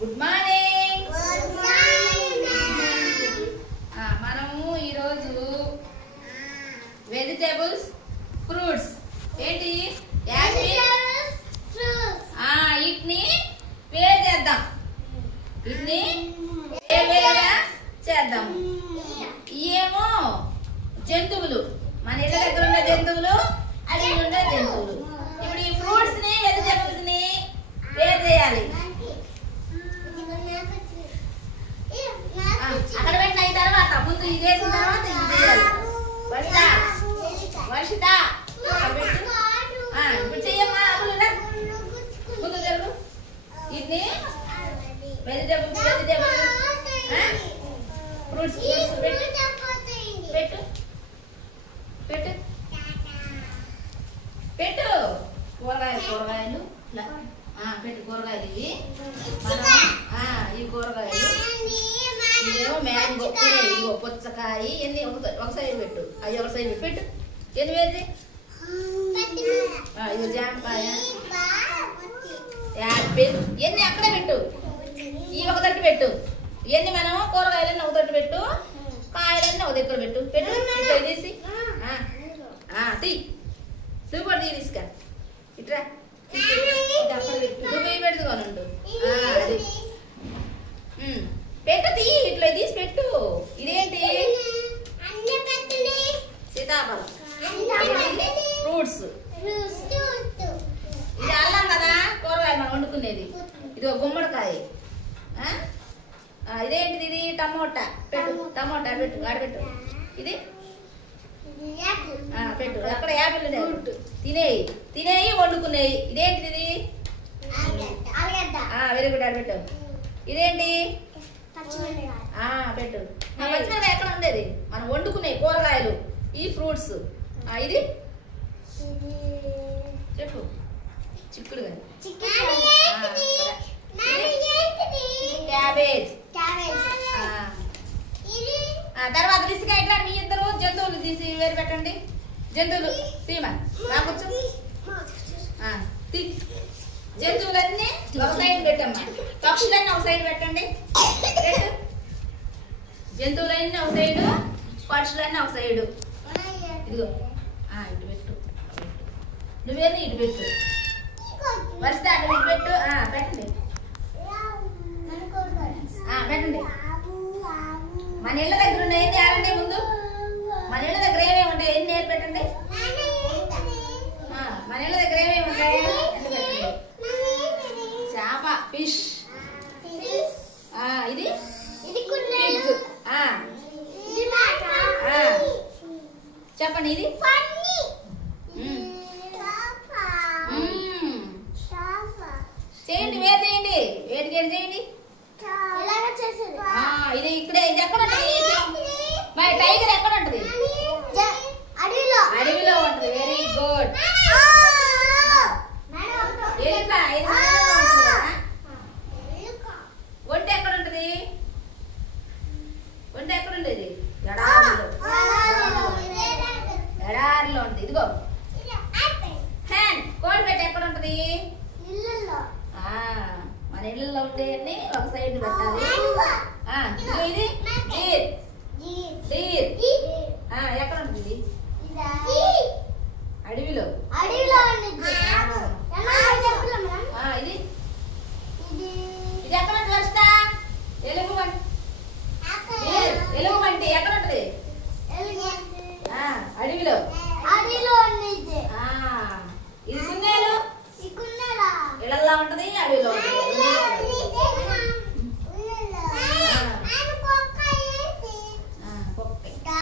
Good morning. Good morning. మనము ఈరోజు vegetables fruits ఏంటి యాపిల్ వీటిని వేరు చేద్దాం. వీటిని వేరుగా చేద్దాం. ఇవేమో జంతువులు, మన ఇళ్ళ దగ్గర ఉన్న జంతువులు, అది ఉండే జంతువులు. ఇప్పుడు ఈ ఫ్రూట్స్ ని వెజిటేబుల్స్ ని వేరు చేయాలి. అక్కడ పెట్టిన అయిన తర్వాత ముందు ఇది వేసిన తర్వాత ఇది చేయాలి. వర్షిత ఇప్పుడు చెయ్యమ్మా. ముందు జరుగు. ఇది వెజిటేబుల్స్ ఫ్రూట్స్ పెట్టు పెట్టు పెట్టు పెట్టు కూరగాయలు పెట్టు. కూరగాయలు ఇవి ఈ కూరగాయలు ఇదేమో మ్యాంగో, ఇదిగో పుచ్చకాయ, ఎన్ని ఒక సైడ్ పెట్టు, అవి ఒక సైడ్ పెట్టు. ఎన్ని వేసి ఇదిగో జామకాయ, యాపిల్, ఇవన్నీ అక్కడే పెట్టు. ఈ ఒక తట్టు పెట్టు. ఇవన్నీ మనం కూరగాయలన్నీ ఒక తట్టు పెట్టు, కాయలన్నీ ఒక దగ్గర పెట్టు. పెట్టు ఇట్లా తీసి తీ దువ్వడు తీ తీసుక ఇట్రా అక్కడ పెట్టు. దువ్వు పెడుతుకోనుండు పెట్టు. తీ ఇట్లా తీసి పెట్టు. ఇదేంటి సీతాఫలం, ఫ్రూట్స్. ఇది అల్లం కదా కూరగాయ మనం వండుకునేది. ఇది ఒక గుమ్మడికాయ. ఇదేంటిది? ఇది టమోటా. పెట్టు టమోటా పెట్టు, ఆడబెట్టు. ఇది పెట్టు. అక్కడ యాపిల్ తినేయి వండుకునేయి. ఇదేంటిది? ఇది వెరీ గుడ్, ఆడబెట్టు. ఇదేంటి? పెట్టు. పచ్చిమిరకాయ ఎక్కడ ఉండేది? మనం వండుకునే కూరగాయలు, ఈ ఫ్రూట్స్. ఇది చెప్పు. చిక్కుడుగా క్యాబేజ్. తర్వాత రిస్క్ ఎట్లా మీ ఇద్దరు జంతువులు తీసి వేరు పెట్టండి. జంతువులు తీమా రాకొచ్చు. జంతువులన్నీ ఒక సైడ్ పెట్టమ్మా. పక్షులన్నీ ఒక సైడ్ పెట్టండి. జంతువులన్నీ ఒక సైడు, పక్షులన్నీ ఒక సైడు. ఇదిగో ఇటు పెట్టు. నువ్వేనా ఇటు పెట్టు. వర్ష ఇటు పెట్టు. పెట్టండి పెట్టండి. మన ఇళ్ళ దగ్గర ఉన్న ఏం చేయాలంటే ముందు మన ఇళ్ళ దగ్గర ఏమేమి ఉంటాయి ఎన్ని నేర్పు పెట్టండి. మన ఇళ్ళ దగ్గర ఏమేమి ఉంటాయి పెట్టండి. చేప, ఫిష్. ఇది చెప్పండి. ఇది చేయండి, వేరు చేయండి, వేడి గేడి చేయండి. ఇది ఇక్కడే. ఇది ఎక్కడ ఉంటుంది? మరి టైగర్ ఎక్కడ ఉంటుంది? అడవిలో ఉంటుంది. Very good. ఒంటి ఎక్కడ ఉంటుంది? ఒంటి ఎక్కడ ఉండేది? ఎడారిలో ఉంటుంది. ఇదిగో హ్యాండ్. కోడిపేట ఎక్కడ ఉంటుంది? మన ఇళ్ళలో ఉండేవన్నీ ఒక సైడ్ పెట్టాలి. ఇది ఎక్కడ ఉంటుంది? అడవిలో. ఇది ఇది ఎక్కడ ఉంటుంది? వస్తా ఎలుగు